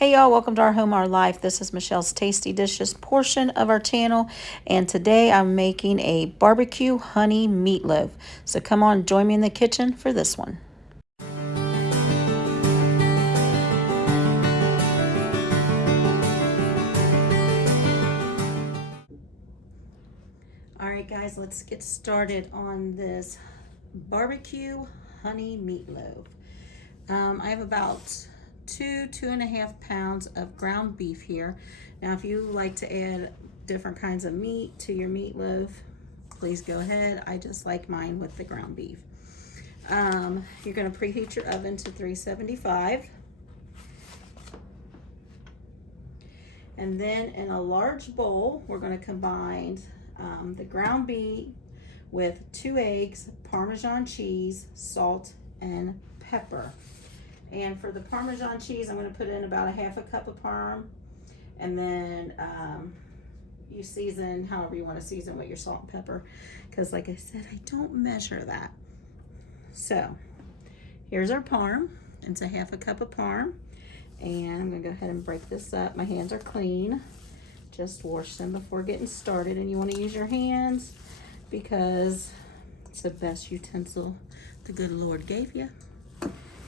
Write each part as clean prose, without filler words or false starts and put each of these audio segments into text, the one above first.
Hey y'all, welcome to our home, our life. This is Michelle's Tasty Dishes portion of our channel, and today I'm making a barbecue honey meatloaf. So come on, join me in the kitchen for this one. Alright guys, let's get started on this barbecue honey meatloaf. I have about 2.5 pounds of ground beef here. Now if you like to add different kinds of meat to your meatloaf, please go ahead. I just like mine with the ground beef. You're going to preheat your oven to 375. And then in a large bowl, we're going to combine the ground beef with 2 eggs, Parmesan cheese, salt, and pepper. And for the Parmesan cheese, I'm going to put in about a 1/2 cup of Parm. And then you season however you want to season with your salt and pepper. Because like I said, I don't measure that. So here's our Parm. It's a 1/2 cup of Parm. And I'm going to go ahead and break this up. My hands are clean. Just wash them before getting started. And you want to use your hands because it's the best utensil the good Lord gave you.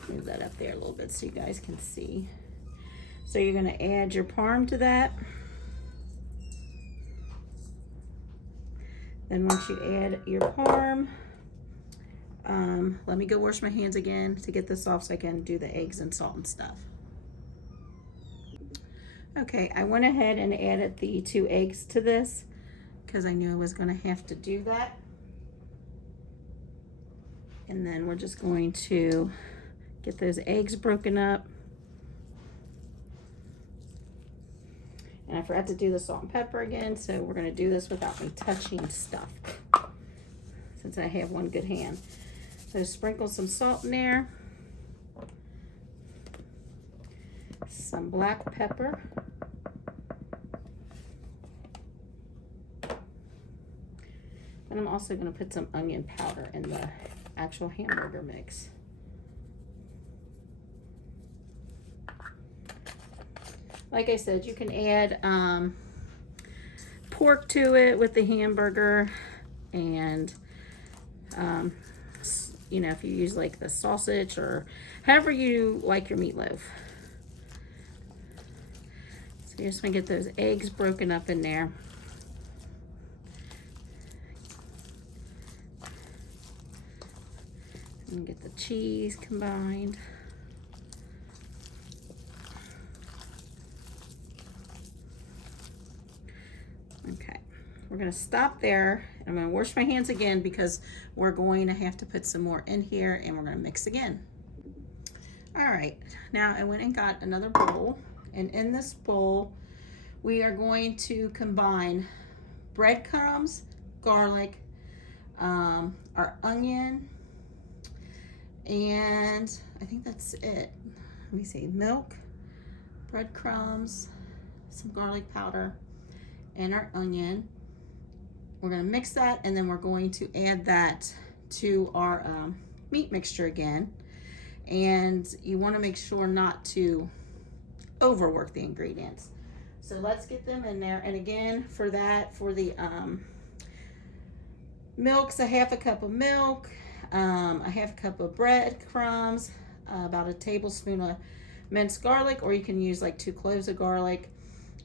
Move that up there a little bit so you guys can see. So you're going to add your Parm to that. Then once you add your Parm, let me go wash my hands again to get this off so I can do the eggs and salt and stuff. Okay, I went ahead and added the 2 eggs to this because I knew I was going to have to do that. And then we're just going to get those eggs broken up. And I forgot to do the salt and pepper again, so we're going to do this without me touching stuff since I have one good hand. So sprinkle some salt in there, some black pepper, and I'm also going to put some onion powder in the actual hamburger mix. Like I said, you can add pork to it with the hamburger, and you know, if you use like the sausage or however you like your meatloaf. So you're just gonna get those eggs broken up in there. And get the cheese combined. Okay, we're going to stop there. I'm going to wash my hands again because we're going to have to put some more in here and we're going to mix again. All right, now I went and got another bowl, and in this bowl we are going to combine breadcrumbs, garlic, our onion, and I think that's it. Let me see, milk, breadcrumbs, some garlic powder, and our onion. We're going to mix that, and then we're going to add that to our meat mixture again. And you want to make sure not to overwork the ingredients. So let's get them in there. And again, for that, for the milk's a 1/2 cup of milk, a 1/2 cup of breadcrumbs, about a tablespoon of minced garlic, or you can use like 2 cloves of garlic.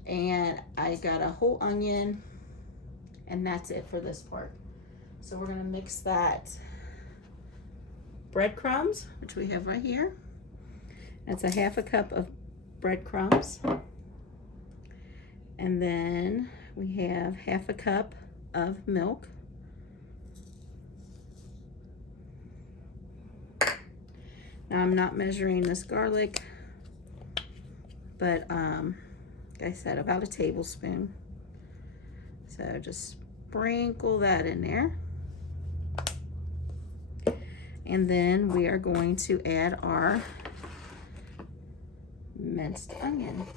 And I got a whole onion, and that's it for this part. So we're going to mix that breadcrumbs, which we have right here. That's a 1/2 cup of breadcrumbs. And then we have 1/2 cup of milk. Now I'm not measuring this garlic, but like I said, about a tablespoon. So just sprinkle that in there. And then we are going to add our minced onion.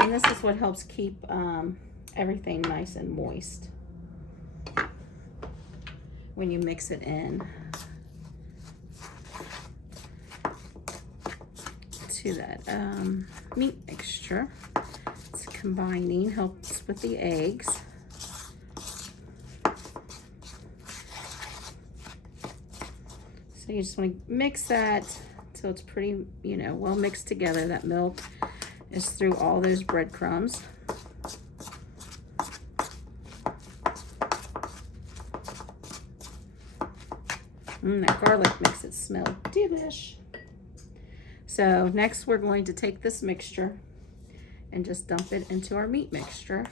And this is what helps keep everything nice and moist. when you mix it in to that meat mixture. It's combining, helps with the eggs. So you just want to mix that till it's pretty, you know, well mixed together. That milk is through all those breadcrumbs. That garlic makes it smell delish. So next we're going to take this mixture and just dump it into our meat mixture.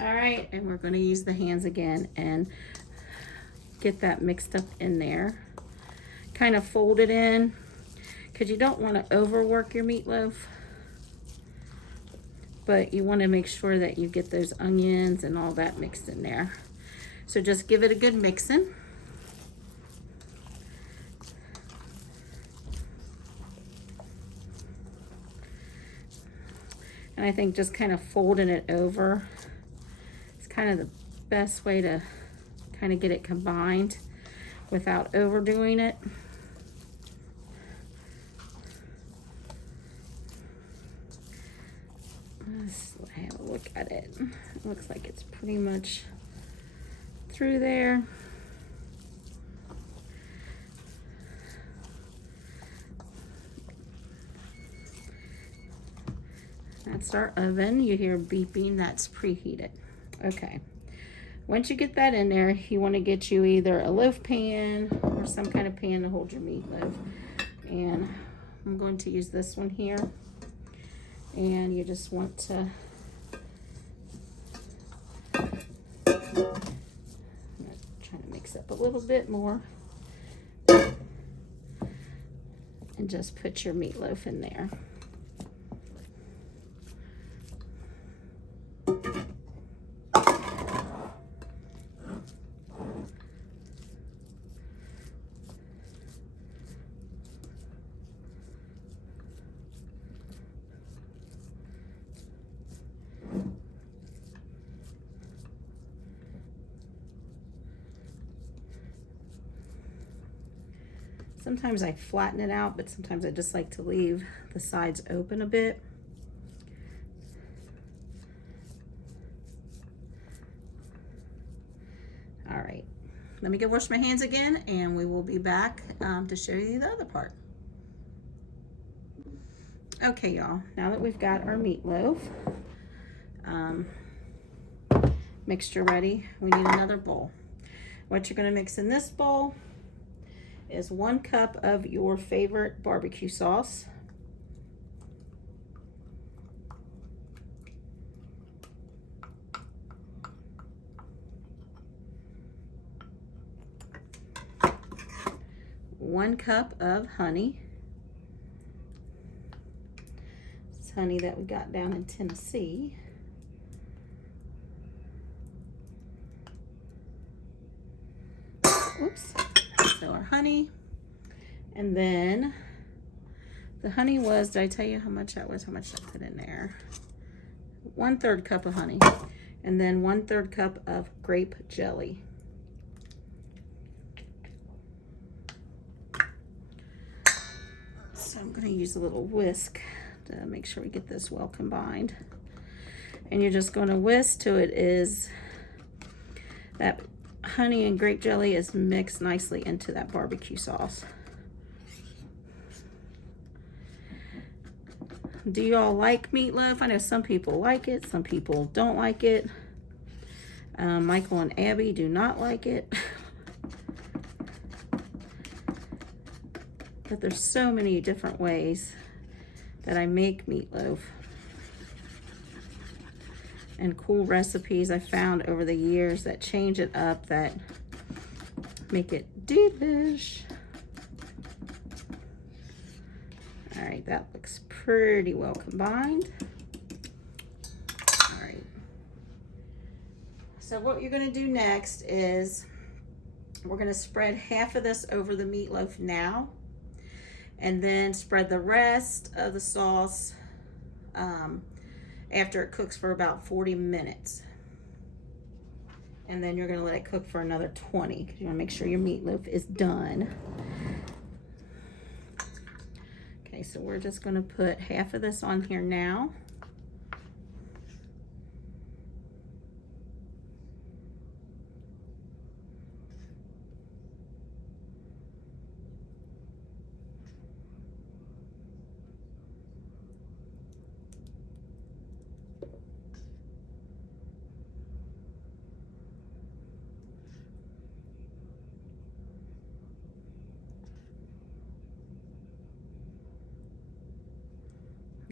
All right, and we're going to use the hands again and get that mixed up in there. Kind of fold it in, because you don't want to overwork your meatloaf, but you want to make sure that you get those onions and all that mixed in there. So just give it a good mixing. And I think just kind of folding it over is kind of the best way to kind of get it combined without overdoing it. Let's have a look at it. It looks like it's pretty much through there. That's our oven. You hear beeping, that's preheated. Okay. Once you get that in there, you want to get you either a loaf pan or some kind of pan to hold your meatloaf. And I'm going to use this one here. And you just want to try to mix up a little bit more and just put your meatloaf in there. Sometimes I flatten it out, but sometimes I just like to leave the sides open a bit. All right, let me go wash my hands again, and we will be back to show you the other part. Okay, y'all, now that we've got our meatloaf mixture ready, we need another bowl. What you're gonna mix in this bowl is 1 cup of your favorite barbecue sauce. One cup of honey. It's honey that we got down in Tennessee. Oops. So our honey, and then the honey was, did I tell you how much that was, how much I put in there? 1/3 cup of honey, and then 1/3 cup of grape jelly. So I'm going to use a little whisk to make sure we get this well combined. And you're just going to whisk till it is that honey and grape jelly is mixed nicely into that barbecue sauce. Do you all like meatloaf? I know some people like it, some people don't like it. Michael and Abby do not like it. But there's so many different ways that I make meatloaf. And cool recipes I found over the years that change it up, that make it delish. All right, that looks pretty well combined. All right. So what you're gonna do next is we're gonna spread half of this over the meatloaf now. And then spread the rest of the sauce after it cooks for about 40 minutes. And then you're going to let it cook for another 20 because you want to make sure your meatloaf is done. Okay, so we're just going to put half of this on here now.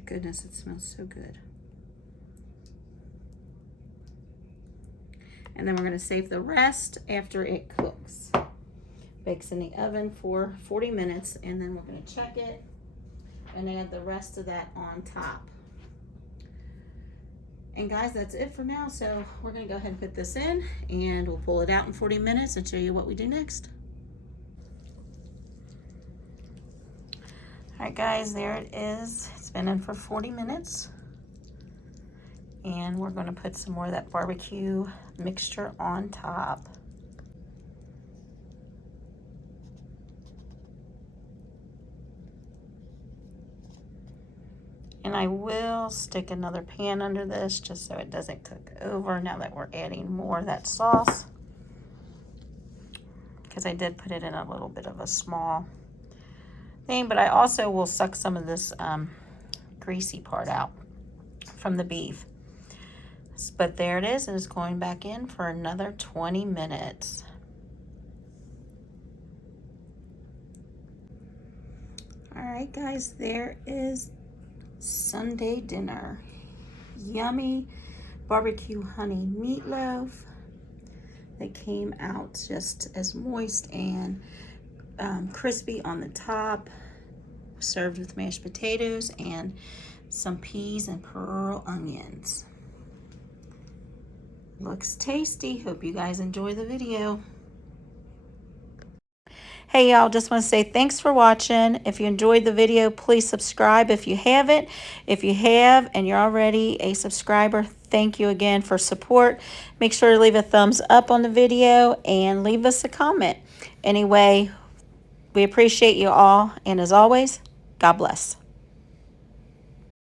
Goodness, it smells so good. And then we're going to save the rest after it cooks. Bakes in the oven for 40 minutes, and then we're going to check it and add the rest of that on top. And guys, that's it for now. So we're going to go ahead and put this in, and we'll pull it out in 40 minutes and show you what we do next. All right, guys, there it is. It's been in for 40 minutes. And we're going to put some more of that barbecue mixture on top. And I will stick another pan under this just so it doesn't cook over now that we're adding more of that sauce. Because I did put it in a little bit of a small thing, but I also will suck some of this greasy part out from the beef. But there it is, and it's going back in for another 20 minutes. All right, guys, there is Sunday dinner. Yummy barbecue honey meatloaf that came out just as moist and crispy on the top, served with mashed potatoes and some peas and pearl onions. Looks tasty. Hope you guys enjoy the video. Hey y'all, just want to say thanks for watching. If you enjoyed the video, please subscribe if you haven't. If you have and you're already a subscriber, thank you again for support. Make sure to leave a thumbs up on the video and leave us a comment. Anyway, we appreciate you all, and as always, God bless.